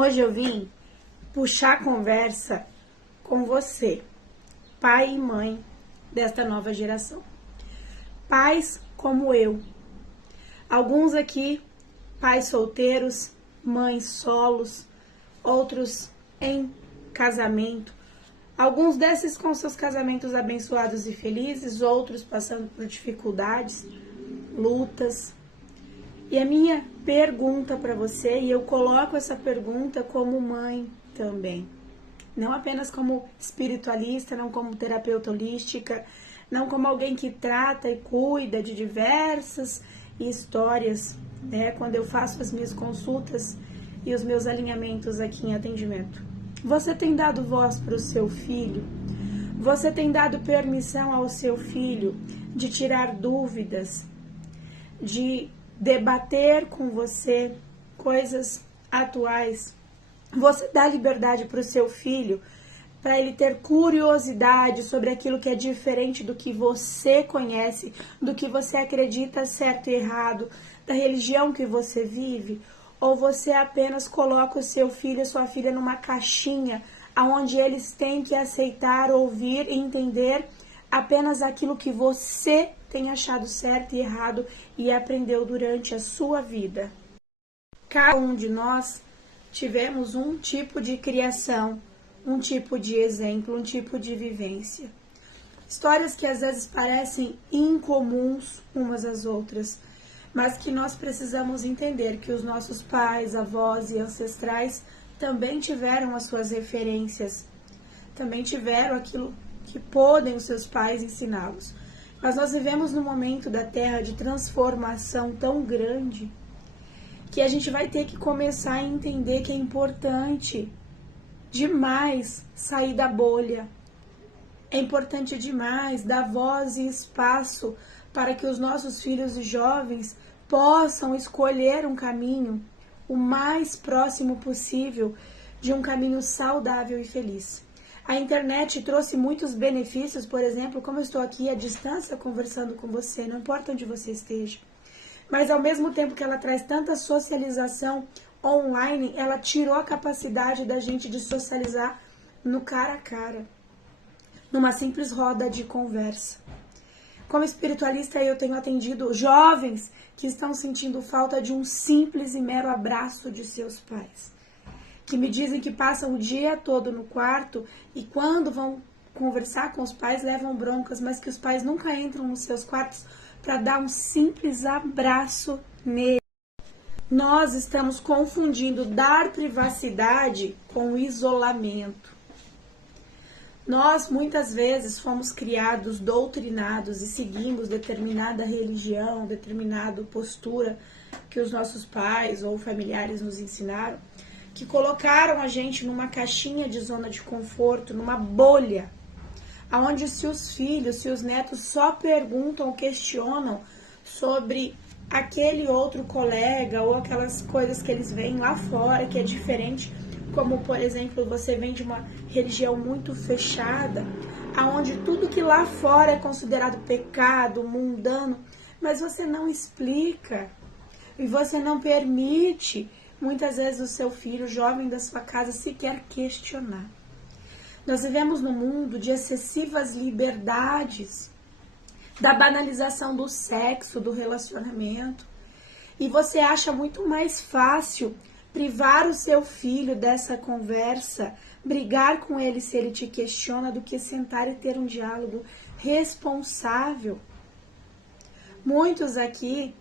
Hoje eu vim puxar conversa com você, pai e mãe desta nova geração. Pais como eu. Alguns aqui, pais solteiros, mães solos, outros em casamento. Alguns desses com seus casamentos abençoados e felizes, outros passando por dificuldades, lutas. E a minha pergunta para você, e eu coloco essa pergunta como mãe também, não apenas como espiritualista, não como terapeuta holística, não como alguém que trata e cuida de diversas histórias, né, quando eu faço as minhas consultas e os meus alinhamentos aqui em atendimento. Você tem dado voz para o seu filho? Você tem dado permissão ao seu filho de tirar dúvidas, de debater com você coisas atuais? Você dá liberdade para o seu filho, para ele ter curiosidade sobre aquilo que é diferente do que você conhece, do que você acredita certo e errado, da religião que você vive? Ou você apenas coloca o seu filho e sua filha numa caixinha, onde eles têm que aceitar, ouvir e entender apenas aquilo que você tem achado certo e errado e aprendeu durante a sua vida? Cada um de nós tivemos um tipo de criação, um tipo de exemplo, um tipo de vivência. Histórias que às vezes parecem incomuns umas às outras, mas que nós precisamos entender que os nossos pais, avós e ancestrais também tiveram as suas referências, também tiveram aquilo que podem os seus pais ensiná-los. Mas nós vivemos num momento da Terra de transformação tão grande que a gente vai ter que começar a entender que é importante demais sair da bolha. É importante demais dar voz e espaço para que os nossos filhos e jovens possam escolher um caminho o mais próximo possível de um caminho saudável e feliz. A internet trouxe muitos benefícios, por exemplo, como eu estou aqui à distância conversando com você, não importa onde você esteja. Mas ao mesmo tempo que ela traz tanta socialização online, ela tirou a capacidade da gente de socializar no cara a cara, numa simples roda de conversa. Como espiritualista, eu tenho atendido jovens que estão sentindo falta de um simples e mero abraço de seus pais, que me dizem que passam o dia todo no quarto e quando vão conversar com os pais levam broncas, mas que os pais nunca entram nos seus quartos para dar um simples abraço nele. Nós estamos confundindo dar privacidade com isolamento. Nós, muitas vezes, fomos criados, doutrinados e seguimos determinada religião, determinada postura que os nossos pais ou familiares nos ensinaram, que colocaram a gente numa caixinha de zona de conforto, numa bolha, onde se os filhos, se os netos só perguntam, questionam sobre aquele outro colega ou aquelas coisas que eles veem lá fora, que é diferente, como, por exemplo, você vem de uma religião muito fechada, onde tudo que lá fora é considerado pecado, mundano, mas você não explica e você não permite, muitas vezes, o seu filho, o jovem da sua casa, sequer questionar. Nós vivemos num mundo de excessivas liberdades, da banalização do sexo, do relacionamento, e você acha muito mais fácil privar o seu filho dessa conversa, brigar com ele se ele te questiona, do que sentar e ter um diálogo responsável. Muitos aqui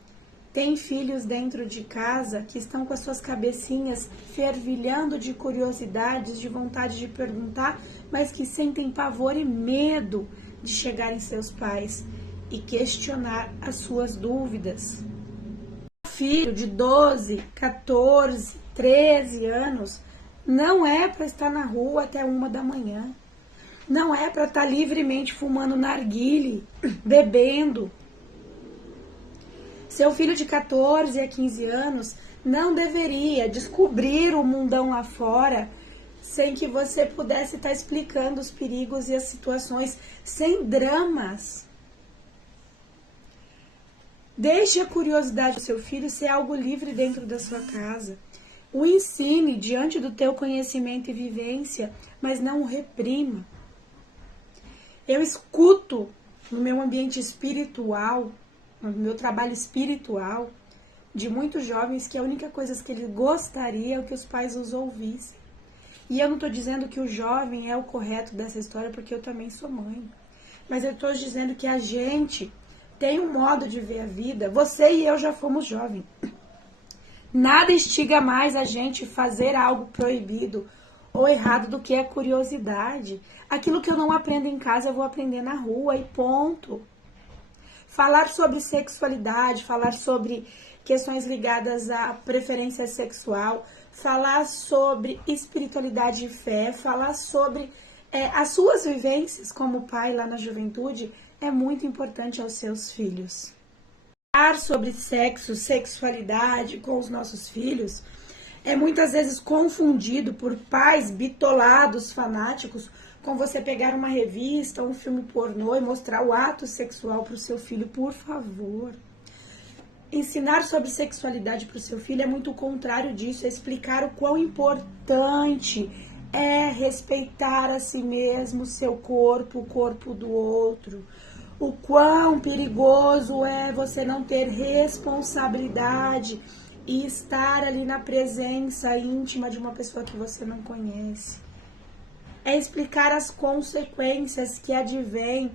têm filhos dentro de casa que estão com as suas cabecinhas fervilhando de curiosidades, de vontade de perguntar, mas que sentem pavor e medo de chegar em seus pais e questionar as suas dúvidas. Filho de 12, 14, 13 anos não é para estar na rua até 1 da manhã. Não é para estar livremente fumando narguile, bebendo. Seu filho de 14 a 15 anos não deveria descobrir o mundão lá fora sem que você pudesse estar explicando os perigos e as situações, sem dramas. Deixe a curiosidade do seu filho ser algo livre dentro da sua casa. O ensine diante do teu conhecimento e vivência, mas não o reprima. Eu escuto no meu ambiente espiritual, no meu trabalho espiritual, de muitos jovens que a única coisa que eles gostariam é que os pais os ouvissem. E eu não estou dizendo que o jovem é o correto dessa história, porque eu também sou mãe. Mas eu estou dizendo que a gente tem um modo de ver a vida. Você e eu já fomos jovens. Nada instiga mais a gente fazer algo proibido ou errado do que a curiosidade. Aquilo que eu não aprendo em casa, eu vou aprender na rua e ponto. Falar sobre sexualidade, falar sobre questões ligadas à preferência sexual, falar sobre espiritualidade e fé, falar sobre as suas vivências como pai lá na juventude é muito importante aos seus filhos. Falar sobre sexo, sexualidade com os nossos filhos é muitas vezes confundido por pais bitolados, fanáticos, com você pegar uma revista, um filme pornô e mostrar o ato sexual para o seu filho, por favor. Ensinar sobre sexualidade para o seu filho é muito o contrário disso, é explicar o quão importante é respeitar a si mesmo, seu corpo, o corpo do outro. O quão perigoso é você não ter responsabilidade e estar ali na presença íntima de uma pessoa que você não conhece. É explicar as consequências que advêm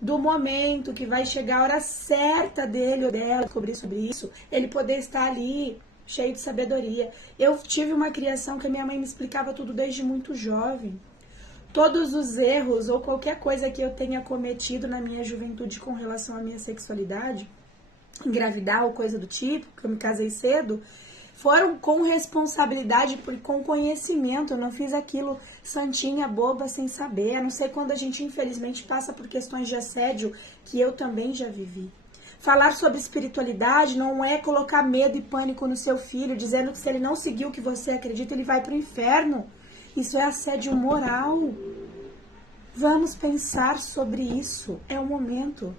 do momento que vai chegar a hora certa dele ou dela descobrir sobre isso, ele poder estar ali cheio de sabedoria. Eu tive uma criação que a minha mãe me explicava tudo desde muito jovem. Todos os erros ou qualquer coisa que eu tenha cometido na minha juventude com relação à minha sexualidade, engravidar ou coisa do tipo, que eu me casei cedo, foram com responsabilidade, com conhecimento. Eu não fiz aquilo santinha, boba, sem saber. A não ser quando a gente, infelizmente, passa por questões de assédio, que eu também já vivi. Falar sobre espiritualidade não é colocar medo e pânico no seu filho, dizendo que se ele não seguir o que você acredita, ele vai para o inferno. Isso é assédio moral. Vamos pensar sobre isso. É o momento.